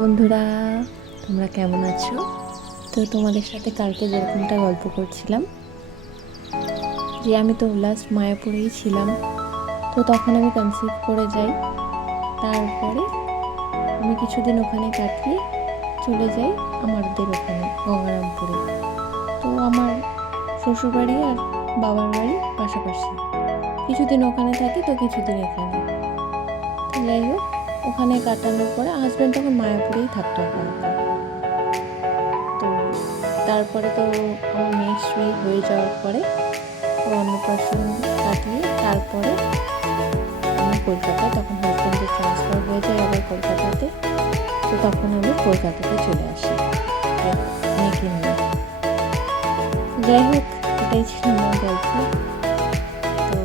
বন্ধুরা, তোমরা কেমন আছো? তো তোমাদের সাথে কালকে যেরকমটা গল্প করছিলাম যে আমি তো লাস্ট মায়াপুরেই ছিলাম। তো তখন আমি কনসিভ করে যাই। তারপরে আমি কিছুদিন ওখানে কাটিয়ে চলে যাই আমাদের ওখানে গঙ্গারামপুরে। তো আমার শ্বশুরবাড়ি আর বাবার বাড়ি পাশাপাশি। কিছুদিন ওখানে থাকি, তো কিছুদিন এখানে। তো যাই হোক, ওখানে কাটানোর পরে হাজব্যান্ড তখন মায়াপুরেই থাকতো একা। তো তারপরে তো আমার মেয়ে হয়ে যাওয়ার পরে অন্নপ্রাশন কাটিয়ে তারপরে আমি কলকাতায়, তখন হাজব্যান্ডের ট্রান্সফার হয়ে যায় আবার কলকাতাতে। তো তখন আমি কলকাতাতে চলে আসি মেয়েকে নিয়ে। যাই হোক, এটাই ছিল আমার গল্প। তো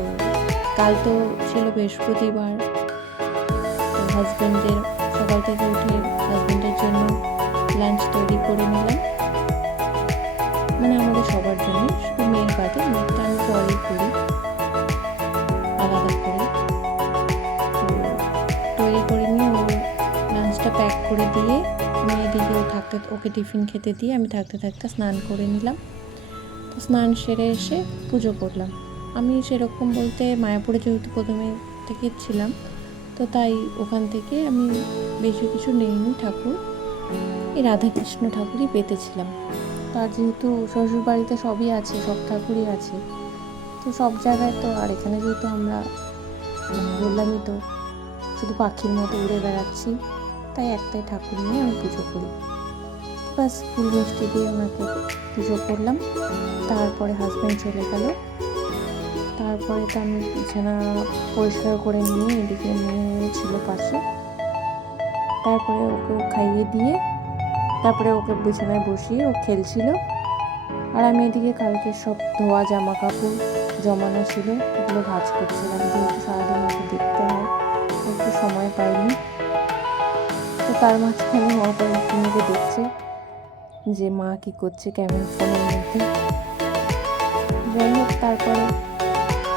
কাল তো ছিল বৃহস্পতিবার। তো হাজব্যান্ডের সকাল থেকে উঠে হাজব্যান্ডের জন্য লাঞ্চ তৈরি করে নিলাম, মানে আমাদের সবার জন্য, শুধু মেয়ের বাদে। মেয়েটা আমি পরেই করি আলাদা করে। তো তৈরি করে নিয়ে ও লাঞ্চটা প্যাক করে দিয়ে মেয়েদিকে ওকে টিফিন খেতে দিয়ে আমি থাকতে থাকতে স্নান করে নিলাম। তো স্নান সেরে এসে পুজো করলাম। আমি সেরকম বলতে মায়াপুরে যেহেতু প্রথমে থেকে ছিলাম, তো তাই ওখান থেকে আমি বেশি কিছু নেইনি। ঠাকুর এই রাধাকৃষ্ণ ঠাকুরই পেতেছিলাম। তার যেহেতু শ্বশুর বাড়িতে সবই আছে, সব ঠাকুরই আছে, তো সব জায়গায় তো, আর এখানে যেহেতু আমরা বললামই তো শুধু পাখির মতো উড়ে বেড়াচ্ছি, তাই একটাই ঠাকুর নিয়ে আমি পুজো করি। ব্যাস ফুল মিষ্টি দিয়ে ওনাকে পুজো করলাম। তারপরে হাজব্যান্ড চলে গেল। তারপরে তো আমি বিছানা পরিষ্কার করে নিয়ে এদিকে মেয়ে ছিল পাশে, তারপরে ওকে খাইয়ে দিয়ে তারপরে ওকে বিছানায় বসিয়ে ও খেলছিল। আর আমি এদিকে কালকে সব ধোয়া জামা কাপড় জমানো ছিল, ওগুলো ভাঁজ করছিলাম। যেহেতু সারাদিন ওকে দেখতে হয়, একটু সময় পাইনি। তো তার মাঝখানে আবার মেয়েকে দেখছে যে মা কী করছে ক্যামেরা ফোনের মধ্যে। যাই হোক, তারপরে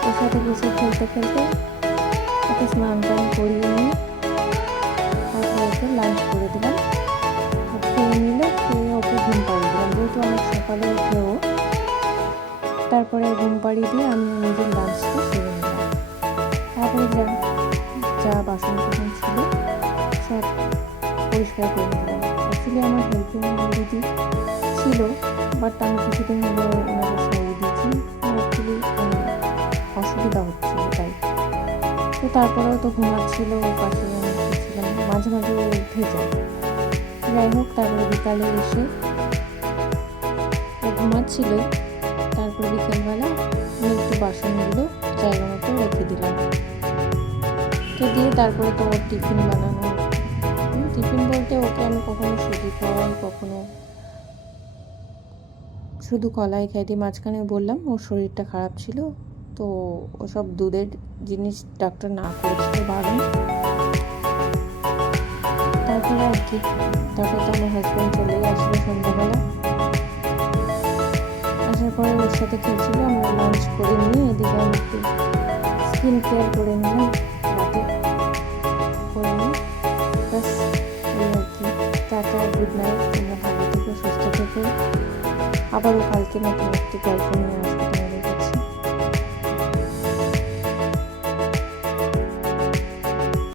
ওর সাথে বসে খেলতে খেলতে ওকে স্নান টান করিয়ে নিয়ে তারপরে ওকে লাঞ্চ করে দিলাম। খেয়ে নিলে খেয়ে ওকে ঘুম পাড়িয়ে দিলাম, যেহেতু অনেক সকালে উঠেও। তারপরে ঘুম পাড়িয়ে দিয়ে আমি নিজের লাঞ্চটা সেরে নিলাম। তারপরে যা বাসন টাসন ছিল সব পরিষ্কার করে নিলাম। অ্যাকচুয়ালি আমার হেল্পিং দিদি ছিল, বাট আমি কিছুদিন হলে ওনাকে সরিয়ে দিয়েছি। অ্যাকচুয়ালি অসুবিধা হচ্ছিল তাই। তো তারপরেও তো ঘুমাচ্ছিল, ওর পাশে আমি ছিলাম, মাঝে মাঝে উঠে যায়। যাই হোক, তারপরে বিকালে এসে ও ঘুমাচ্ছিল। তারপরে বিকেলবেলা আমি একটু বাসনগুলো জায়গা মতো রেখে দিলাম। তো দিয়ে তারপরে তো ওর টিফিন বানানো। টিফিন বলতে ওকে আমি কখনো সুজি খাওয়াই, কখনো শুধু কলাই খাই দিই। মাঝখানে বললাম ওর শরীরটা খারাপ ছিল, তো ওসব দুধের জিনিস ডাক্তার না করেছিল বারণ। তারপরে আর কি, তারপরে তো আমার হাজব্যান্ড চলেই আসলো সন্ধ্যাবেলা। আসার পরে ওর সাথে খেলছিল। আমরা লাঞ্চ করে নিয়ে এদিকে আমি একটু স্কিন কেয়ার করে নিলাম রাতে করে নিই। ব্যাস এই আর কি। Tata, good night. তোমরা ভালো থেকো, সুস্থ থেকো। আবারও কালকে নতুন একটি গল্প নিয়ে আসবো।